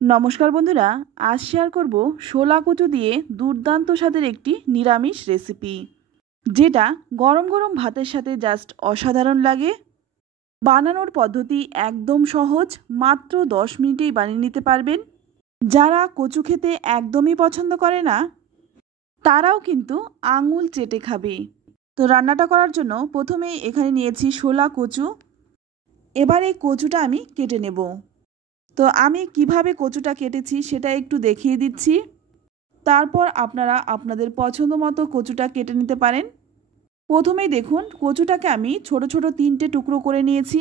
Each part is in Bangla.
নমস্কার বন্ধুরা, আজ শেয়ার করব শোলা কচু দিয়ে দুর্দান্ত স্বাদের একটি নিরামিষ রেসিপি, যেটা গরম গরম ভাতের সাথে জাস্ট অসাধারণ লাগে। বানানোর পদ্ধতি একদম সহজ, মাত্র 10 মিনিটেই বানিয়ে নিতে পারবেন। যারা কচু খেতে একদমই পছন্দ করে না, তারাও কিন্তু আঙুল চেটে খাবে। তো রান্নাটা করার জন্য প্রথমেই এখানে নিয়েছি শোলা কচু। এবার এই কচুটা আমি কেটে নেব। তো আমি কিভাবে কচুটা কেটেছি সেটা একটু দেখিয়ে দিচ্ছি। তারপর আপনারা আপনাদের পছন্দ মতো কচুটা কেটে নিতে পারেন। প্রথমেই দেখুন, কচুটাকে আমি ছোট ছোট 3টে টুকরো করে নিয়েছি।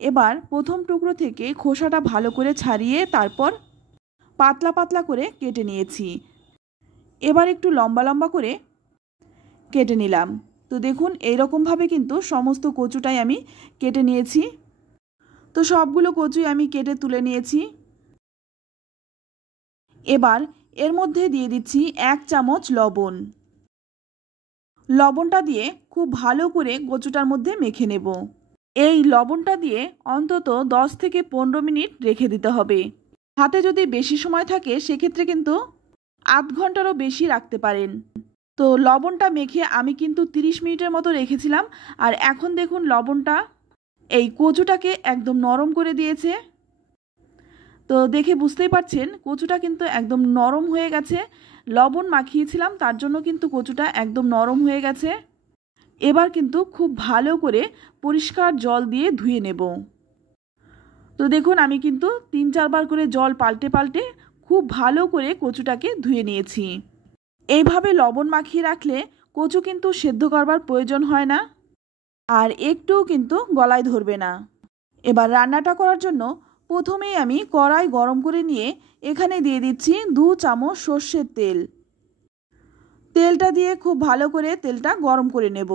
এবার প্রথম টুকরো থেকে খোসাটা ভালো করে ছাড়িয়ে তারপর পাতলা পাতলা করে কেটে নিয়েছি। এবার একটু লম্বা লম্বা করে কেটে নিলাম। তো দেখুন, এইরকমভাবে কিন্তু সমস্ত কচুটাই আমি কেটে নিয়েছি। তো সবগুলো কচুই আমি কেটে তুলে নিয়েছি। এবার এর মধ্যে দিয়ে দিচ্ছি 1 চামচ লবণ। লবণটা দিয়ে খুব ভালো করে কচুটার মধ্যে মেখে নেব। এই লবণটা দিয়ে অন্তত 10 থেকে 15 মিনিট রেখে দিতে হবে। হাতে যদি বেশি সময় থাকে সেক্ষেত্রে কিন্তু আধ ঘন্টারও বেশি রাখতে পারেন। তো লবণটা মেখে আমি কিন্তু 30 মিনিটের মতো রেখেছিলাম। আর এখন দেখুন, লবণটা এই কচুটাকে একদম নরম করে দিয়েছে। তো দেখে বুঝতেই পারছেন কচুটা কিন্তু একদম নরম হয়ে গেছে। লবণ মাখিয়েছিলাম, তার জন্য কিন্তু কচুটা একদম নরম হয়ে গেছে। এবার কিন্তু খুব ভালো করে পরিষ্কার জল দিয়ে ধুয়ে নেব। তো দেখুন, আমি কিন্তু 3-4 বার করে জল পাল্টে পাল্টে খুব ভালো করে কচুটাকে ধুয়ে নিয়েছি। এইভাবে লবণ মাখিয়ে রাখলে কচু কিন্তু সেদ্ধ করবার প্রয়োজন হয় না, আর একটুও কিন্তু গলায় ধরবে না। এবার রান্নাটা করার জন্য প্রথমেই আমি কড়াই গরম করে নিয়ে এখানে দিয়ে দিচ্ছি 2 চামচ সর্ষের তেল। তেলটা দিয়ে খুব ভালো করে তেলটা গরম করে নেব।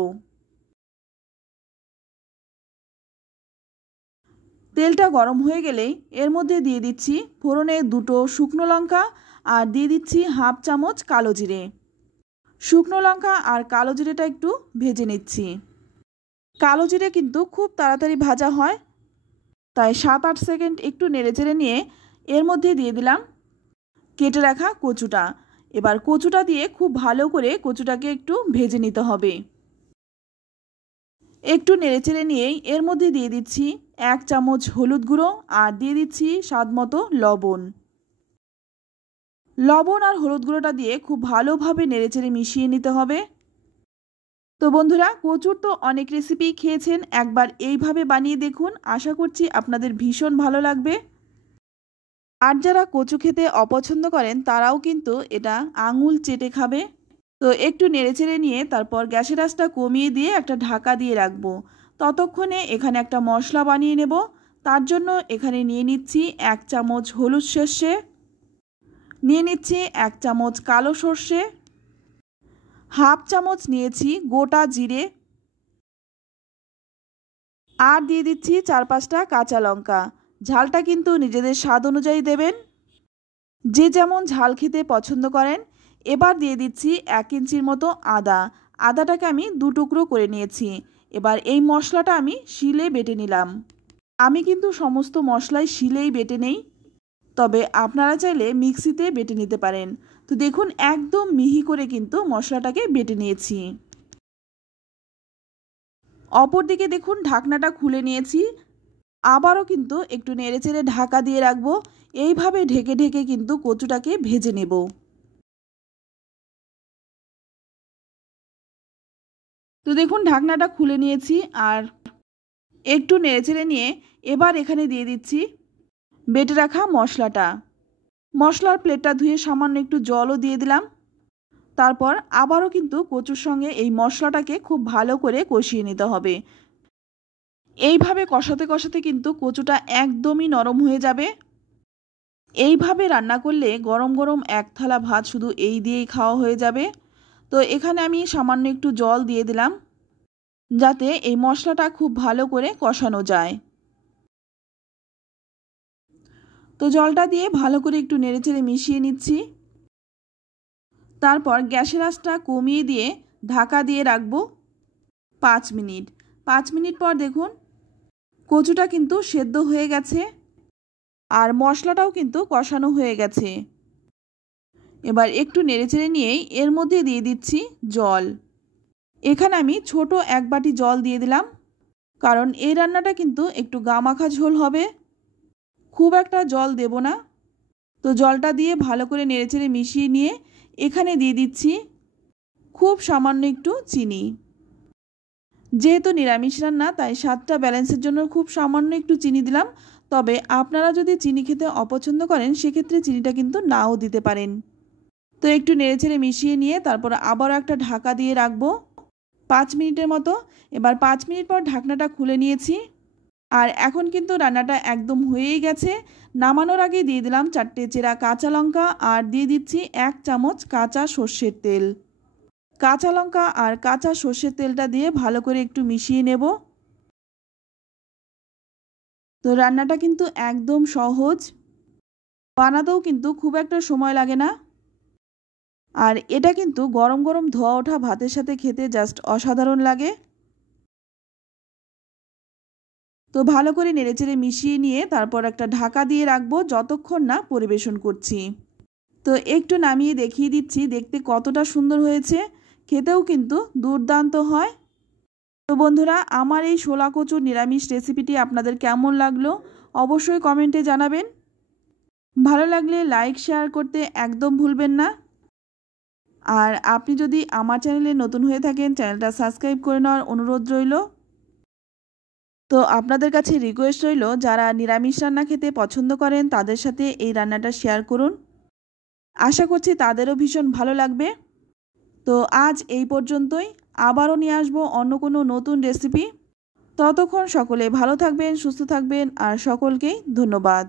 তেলটা গরম হয়ে গেলেই এর মধ্যে দিয়ে দিচ্ছি ফোড়নে 2টো শুকনো লঙ্কা আর দিয়ে দিচ্ছি 1/2 চামচ কালো জিরে। শুকনো লঙ্কা আর কালো জিরেটা একটু ভেজে নিচ্ছি। কালো জিরে কিন্তু খুব তাড়াতাড়ি ভাজা হয়, তাই 7-8 সেকেন্ড একটু নেড়েচেড়ে নিয়ে এর মধ্যে দিয়ে দিলাম কেটে রাখা কচুটা। এবার কচুটা দিয়ে খুব ভালো করে কচুটাকে একটু ভেজে নিতে হবে। একটু নেড়েচেড়ে নিয়েই এর মধ্যে দিয়ে দিচ্ছি 1 চামচ হলুদ গুঁড়ো আর দিয়ে দিচ্ছি স্বাদ মতো লবণ। লবণ আর হলুদ গুঁড়োটা দিয়ে খুব ভালোভাবে নেড়েচেড়ে মিশিয়ে নিতে হবে। তো বন্ধুরা, কচুর তো অনেক রেসিপি খেয়েছেন, একবার এইভাবে বানিয়ে দেখুন, আশা করছি আপনাদের ভীষণ ভালো লাগবে। আর যারা কচু খেতে অপছন্দ করেন তারাও কিন্তু এটা আঙুল চেটে খাবে। তো একটু নেড়েচেড়ে নিয়ে তারপর গ্যাসের আঁচটা কমিয়ে দিয়ে একটা ঢাকা দিয়ে রাখবো। ততক্ষণে এখানে একটা মশলা বানিয়ে নেব। তার জন্য এখানে নিয়ে নিচ্ছি 1 চামচ হলুদ সর্ষে, নিয়ে নিচ্ছি 1 চামচ কালো সর্ষে, 1/2 চামচ নিয়েছি গোটা জিরে, আর দিয়ে দিচ্ছি 4-5টা কাঁচা লঙ্কা। ঝালটা কিন্তু নিজেদের স্বাদ অনুযায়ী দেবেন, যে যেমন ঝাল খেতে পছন্দ করেন। এবার দিয়ে দিচ্ছি 1 ইঞ্চির মতো আদা। আদাটাকে আমি 2 টুকরো করে নিয়েছি। এবার এই মশলাটা আমি শিলে বেটে নিলাম। আমি কিন্তু সমস্ত মশলাই শিলেই বেটে নেই, তবে আপনারা চাইলে মিক্সিতে বেটে নিতে পারেন। তো দেখুন, একদম মিহি করে কিন্তু মশলাটাকে বেটে নিয়েছি। অপরদিকে দেখুন, ঢাকনাটা খুলে নিয়েছি। আবারও কিন্তু একটু নেড়েচেড়ে ঢাকা দিয়ে রাখবো। এইভাবে ঢেকে ঢেকে কিন্তু কচুটাকে ভেজে নেব। তো দেখুন, ঢাকনাটা খুলে নিয়েছি আর একটু নেড়েচেড়ে নিয়ে এবার এখানে দিয়ে দিচ্ছি বেটে রাখা মশলাটা। মশলার প্লেটটা ধুয়ে সামান্য একটু জলও দিয়ে দিলাম। তারপর আবারও কিন্তু কচুর সঙ্গে এই মশলাটাকে খুব ভালো করে কষিয়ে নিতে হবে। এইভাবে কষাতে কষাতে কিন্তু কচুটা একদমই নরম হয়ে যাবে। এইভাবে রান্না করলে গরম গরম 1 থালা ভাত শুধু এই দিয়েই খাওয়া হয়ে যাবে। তো এখানে আমি সামান্য একটু জল দিয়ে দিলাম, যাতে এই মশলাটা খুব ভালো করে কষানো যায়। তো জলটা দিয়ে ভালো করে একটু নেড়েচেড়ে মিশিয়ে নিচ্ছি। তারপর গ্যাসের আঁচটা কমিয়ে দিয়ে ঢাকা দিয়ে রাখবো 5 মিনিট। 5 মিনিট পর দেখুন, কচুটা কিন্তু সেদ্ধ হয়ে গেছে। আর মশলাটাও কিন্তু কষানো হয়ে গেছে। এবার একটু নেড়েচেড়ে নিয়েই এর মধ্যে দিয়ে দিচ্ছি জল। এখানে আমি ছোট 1 বাটি জল দিয়ে দিলাম, কারণ এই রান্নাটা কিন্তু একটু গামাখা ঝোল হবে, খুব একটা জল দেব না। তো জলটা দিয়ে ভালো করে নেড়েচেড়ে মিশিয়ে নিয়ে এখানে দিয়ে দিচ্ছি খুব সামান্য একটু চিনি। যেহেতু নিরামিষ রান্না তাই স্বাদটা ব্যালেন্সের জন্য খুব সামান্য একটু চিনি দিলাম। তবে আপনারা যদি চিনি খেতে অপছন্দ করেন সেক্ষেত্রে চিনিটা কিন্তু নাও দিতে পারেন। তো একটু নেড়েচেড়ে মিশিয়ে নিয়ে তারপর আবারও একটা ঢাকা দিয়ে রাখবো 5 মিনিটের মতো। এবার 5 মিনিট পর ঢাকনাটা খুলে নিয়েছি। আর এখন কিন্তু রান্নাটা একদম হয়েই গেছে। নামানোর আগে দিয়ে দিলাম 4টে চেরা কাঁচা লঙ্কা আর দিয়ে দিচ্ছি 1 চামচ কাঁচা সর্ষের তেল। কাঁচা লঙ্কা আর কাঁচা সর্ষের তেলটা দিয়ে ভালো করে একটু মিশিয়ে নেব। তো রান্নাটা কিন্তু একদম সহজ, বানাতেও কিন্তু খুব একটা সময় লাগে না। আর এটা কিন্তু গরম গরম ধোয়া ওঠা ভাতের সাথে খেতে জাস্ট অসাধারণ লাগে। তো ভালো করে নেড়েচেড়ে মিশিয়ে নিয়ে তারপর একটা ঢাকা দিয়ে রাখবো যতক্ষণ না পরিবেশন করছি। তো একটু নামিয়ে দেখিয়ে দিচ্ছি দেখতে কতটা সুন্দর হয়েছে, খেতেও কিন্তু দুর্দান্ত হয়। তো বন্ধুরা, আমার এই শোলা কচুর নিরামিষ রেসিপিটি আপনাদের কেমন লাগলো অবশ্যই কমেন্টে জানাবেন। ভালো লাগলে লাইক শেয়ার করতে একদম ভুলবেন না। আর আপনি যদি আমার চ্যানেলে নতুন হয়ে থাকেন চ্যানেলটা সাবস্ক্রাইব করে নেওয়ার অনুরোধ রইল। তো আপনাদের কাছে রিকোয়েস্ট রইল যারা নিরামিষ রান্না খেতে পছন্দ করেন তাদের সাথে এই রান্নাটা শেয়ার করুন। আশা করছি তাদেরও ভীষণ ভালো লাগবে। তো আজ এই পর্যন্তই, আবারও নিয়ে আসবো অন্য কোনো নতুন রেসিপি। ততক্ষণ সকলে ভালো থাকবেন, সুস্থ থাকবেন আর সকলকেই ধন্যবাদ।